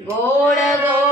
ગોળ ગોળ